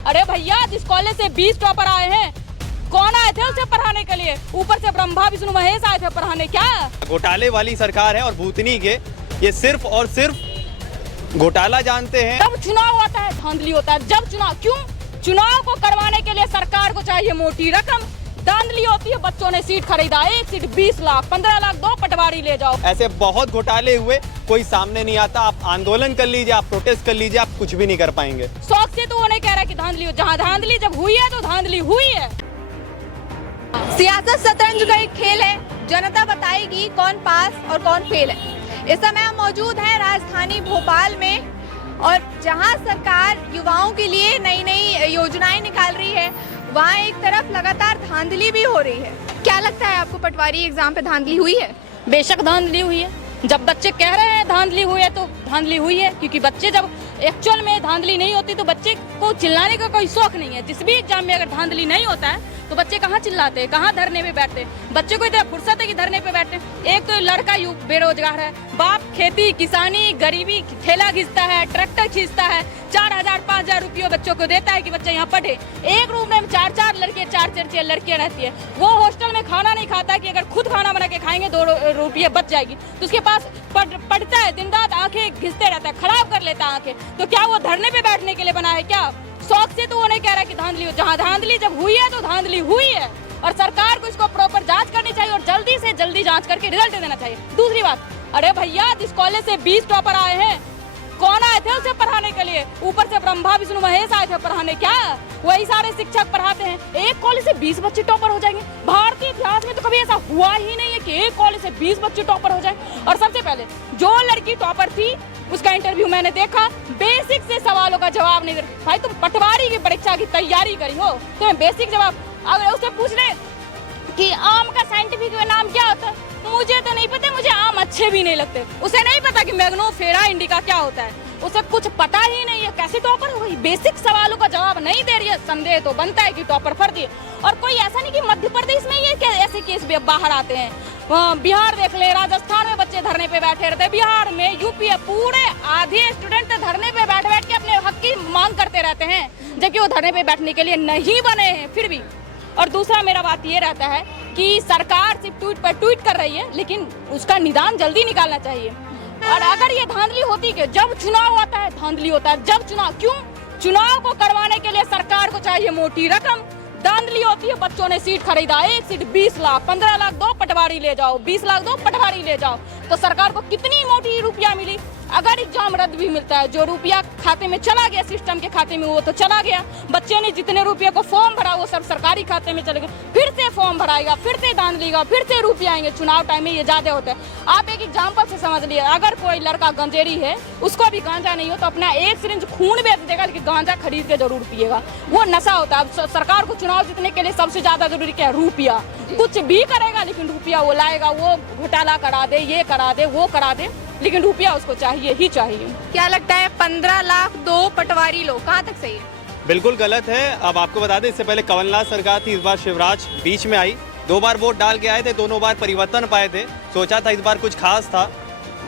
अरे भैया, जिस कॉलेज से 20 टॉपर आए हैं, कौन आए थे उसे पढ़ाने के लिए? ऊपर से ब्रह्मा विष्णु महेश आए थे पढ़ाने। क्या घोटाले वाली सरकार है और भूतनी के ये सिर्फ और सिर्फ घोटाला जानते हैं। तब चुनाव होता है, धांधली होता है। जब चुनाव, क्यों? चुनाव को करवाने के लिए सरकार को चाहिए मोटी रकम। धांधली होती है, बच्चों ने सीट खरीदा, एक सीट 20 लाख, 15 लाख दो, पटवारी ले जाओ। ऐसे बहुत घोटाले हुए, कोई सामने नहीं आता। आप आंदोलन कर लीजिए, आप प्रोटेस्ट कर लीजिए, आप कुछ भी नहीं कर पाएंगे। शौक से तो वो नहीं कह रहा कि धांधली हो। जहाँ धांधली जब हुई है तो धांधली हुई है। सियासत शतरंज का एक खेल है, जनता बताएगी कौन पास और कौन फेल है। इस समय हम मौजूद हैं राजधानी भोपाल में, और जहां सरकार युवाओं के लिए नई नई योजनाएं निकाल रही है, वहां एक तरफ लगातार धांधली भी हो रही है। क्या लगता है आपको, पटवारी एग्जाम पे धांधली हुई है? बेशक धांधली हुई है। जब बच्चे कह रहे हैं धांधली हुई है तो धांधली हुई है, क्योंकि बच्चे जब एक्चुअल में धांधली नहीं होती तो बच्चे को चिल्लाने का कोई शौक नहीं है। जिस भी एग्जाम में अगर धांधली नहीं होता है तो बच्चे कहाँ चिल्लाते हैं, कहाँ धरने पे बैठते हैं? बच्चे को इतना फुर्सत है कि धरने पे बैठे। एक तो लड़का बेरोजगार है, बाप खेती किसानी गरीबी ठेला खींचता है, ट्रैक्टर खींचता है, 4,000-5,000 रुपये बच्चों को देता है कि बच्चे यहाँ पढ़े। एक रूम में 4-4 लड़के, 4 लड़कियाँ रहती है। वो हॉस्टल में खाना नहीं खाता कि अगर खुद खाना बना के खाएंगे 2 रुपये बच जाएगी, तो उसके पास पढ़ता है, दिन रात आंखें घिसते रहता है, खराब कर लेता है आंखें। तो क्या वो धरने पे बैठने के लिए बना है? क्या शौक से तो वो नहीं कह रहा कि धांधली हो। जहाँ धांधली जब हुई है तो धांधली हुई है, और सरकार को इसको प्रॉपर जांच करनी चाहिए और जल्दी से जल्दी जांच करके रिजल्ट देना चाहिए। दूसरी बात, अरे भैया, जिस कॉलेज से 20 टॉपर आए हैं, कौन आए थे उसे पढ़ाने के लिए? ऊपर से ब्रह्मा विष्णु महेश आए थे पढ़ाने। क्या वही सारे शिक्षक पढ़ाते हैं? एक कॉलेज से 20 बच्चे टॉपर हो जाएंगे? भारतीय इतिहास में तो कभी ऐसा हुआ ही नहीं है कि एक कॉलेज से 20 बच्चे टॉपर हो जाए। और सबसे पहले जो लड़की टॉपर थी उसका इंटरव्यू मैंने देखा, बेसिक से सवालों का जवाब नहीं दे। भाई, तुम पटवारी की परीक्षा की तैयारी करी हो, तुम्हें बेसिक जवाब। अगर उससे पूछ ले कि आम का साइंटिफिक नाम क्या होता है, मुझे तो नहीं पता, मुझे आम अच्छे भी नहीं लगते। उसे नहीं पता कि मैग्नोफेरा इंडिका क्या होता है, उसे कुछ पता ही नहीं है। कैसे टॉपर हो गई? बेसिक सवालों का जवाब नहीं दे रही है। संदेह तो बनता है कि टॉपर फर्जी है। और कोई ऐसा नहीं कि मध्य प्रदेश में ये ऐसे केस भी बाहर आते हैं। बिहार देख ले, राजस्थान में बच्चे धरने पे बैठे रहते हैं, बिहार में, यूपी, पूरे आधे स्टूडेंट धरने पे बैठ बैठ के अपने हक की मांग करते रहते हैं, जबकि वो धरने पे बैठने के लिए नहीं बने हैं फिर भी। और दूसरा मेरा बात ये रहता है कि सरकार सिर्फ ट्वीट पर ट्वीट कर रही है, लेकिन उसका निदान जल्दी निकालना चाहिए। और अगर ये धांधली होती कि जब चुनाव होता है धांधली होता है। जब चुनाव, क्यों? चुनाव को करवाने के लिए सरकार को चाहिए मोटी रकम। धांधली होती है, बच्चों ने सीट खरीदा, एक सीट 20 लाख, 15 लाख दो, पटवारी ले जाओ, 20 लाख दो, पटवारी ले जाओ। तो सरकार को कितनी मोटी रुपया मिली? अगर एग्जाम रद्द भी मिलता है, जो रुपया खाते में चला गया, सिस्टम के खाते में, वो तो चला गया। बच्चे ने जितने रुपये को फॉर्म भरा वो सब सरकारी खाते में चले गए। फिर से फॉर्म भराएगा, फिर से धांधली का, फिर से रुपये आएंगे। चुनाव टाइम में ये ज्यादा होता है। आप एक एग्जाम्पल से समझ लिए, अगर कोई लड़का गंजेरी है, उसको भी गांजा नहीं हो तो अपना एक सिरिंज खून बेच देगा, लेकिन गांजा खरीद के जरूर पिएगा। वो नशा होता है। अब सरकार को चुनाव जीतने के लिए सबसे ज्यादा जरूरी क्या है? रुपया। कुछ भी करेगा लेकिन रुपया वो लाएगा। वो घोटाला करा दे, ये करा दे, वो करा दे, लेकिन रुपया उसको चाहिए ही चाहिए। क्या लगता है 15 लाख दो, पटवारी लो, कहाँ तक सही है? बिल्कुल गलत है। अब आपको बता दें, इससे पहले कमलनाथ सरकार थी, इस बार शिवराज बीच में आई, 2 बार वोट डाल के आए थे, दोनों बार परिवर्तन पाए थे। सोचा था इस बार कुछ खास था,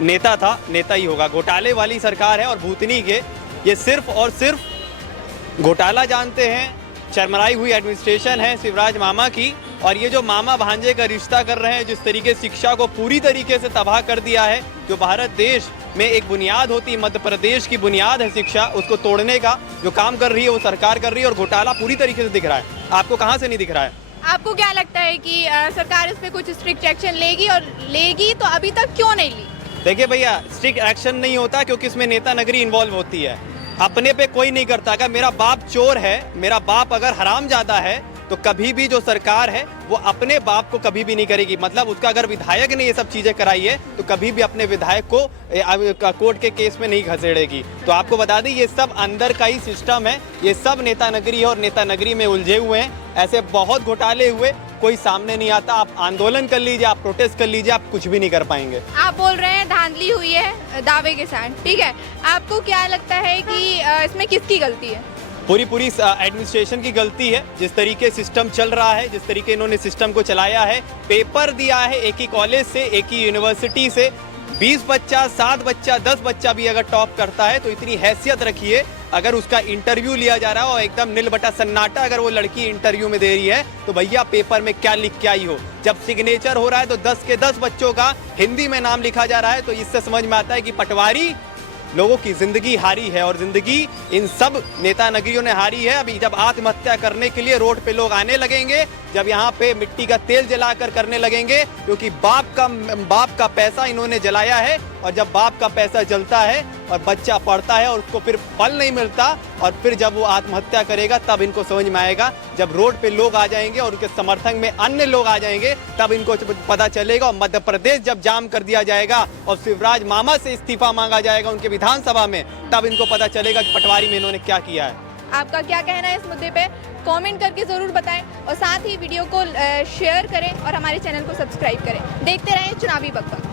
नेता था, नेता ही होगा। घोटाले वाली सरकार है और भूतनी के ये सिर्फ और सिर्फ घोटाला जानते हैं। चरमराई हुई एडमिनिस्ट्रेशन है शिवराज मामा की, और ये जो मामा भांजे का रिश्ता कर रहे हैं, जिस तरीके शिक्षा को पूरी तरीके से तबाह कर दिया है। जो भारत देश में एक बुनियाद होती है, मध्य प्रदेश की बुनियाद है शिक्षा, उसको तोड़ने का जो काम कर रही है वो सरकार कर रही है, और घोटाला पूरी तरीके से दिख रहा है। आपको कहाँ से नहीं दिख रहा है? आपको क्या लगता है कि सरकार इस पे कुछ स्ट्रिक्ट एक्शन लेगी, और लेगी तो अभी तक क्यों नहीं ली? देखिए भैया, स्ट्रिक्ट एक्शन नहीं होता क्योंकि इसमें नेता नगरी इन्वॉल्व होती है। अपने पे कोई नहीं करता। अगर मेरा बाप चोर है, मेरा बाप अगर हरामजादा है, तो कभी भी जो सरकार है वो अपने बाप को कभी भी नहीं करेगी। मतलब उसका अगर विधायक ने ये सब चीजें कराई है तो कभी भी अपने विधायक को कोर्ट के केस में नहीं घसेड़ेगी। तो आपको बता दें, ये सब अंदर का ही सिस्टम है। ये सब नेता नगरी है और नेता नगरी में उलझे हुए हैं। ऐसे बहुत घोटाले हुए, कोई सामने नहीं आता। आप आंदोलन कर लीजिए, आप प्रोटेस्ट कर लीजिए, आप कुछ भी नहीं कर पाएंगे। आप बोल रहे हैं धांधली हुई है दावे के साथ, ठीक है। आपको क्या लगता है कि इसमें किसकी गलती है? पूरी एडमिनिस्ट्रेशन की गलती है। जिस तरीके सिस्टम चल रहा है, जिस तरीके इन्होंने सिस्टम को चलाया है, पेपर दिया है एक ही कॉलेज से, एक ही यूनिवर्सिटी से, 20 बच्चा, 7 बच्चा, 10 बच्चा भी अगर टॉप करता है तो इतनी हैसियत रखिए, अगर उसका इंटरव्यू लिया जा रहा है और एकदम नील बटा सन्नाटा अगर वो लड़की इंटरव्यू में दे रही है तो भैया पेपर में क्या लिख के आई हो। जब सिग्नेचर हो रहा है तो 10 के 10 बच्चों का हिंदी में नाम लिखा जा रहा है, तो इससे समझ में आता है कि पटवारी लोगों की जिंदगी हारी है और जिंदगी इन सब नेता नगरियों ने हारी है। अभी जब आत्महत्या करने के लिए रोड पे लोग आने लगेंगे, जब यहाँ पे मिट्टी का तेल जलाकर करने लगेंगे, क्योंकि बाप का पैसा इन्होंने जलाया है, और जब बाप का पैसा जलता है और बच्चा पढ़ता है और उसको फिर फल नहीं मिलता, और फिर जब वो आत्महत्या करेगा तब इनको समझ में आएगा। जब रोड पे लोग आ जाएंगे और उनके समर्थन में अन्य लोग आ जाएंगे तब इनको पता चलेगा। और मध्य प्रदेश जब जाम कर दिया जाएगा और शिवराज मामा से इस्तीफा मांगा जाएगा उनके विधानसभा में, तब इनको पता चलेगा कि पटवारी में इन्होंने क्या किया है। आपका क्या कहना है इस मुद्दे पे, कमेंट करके ज़रूर बताएं और साथ ही वीडियो को शेयर करें और हमारे चैनल को सब्सक्राइब करें। देखते रहें चुनावी बकबक।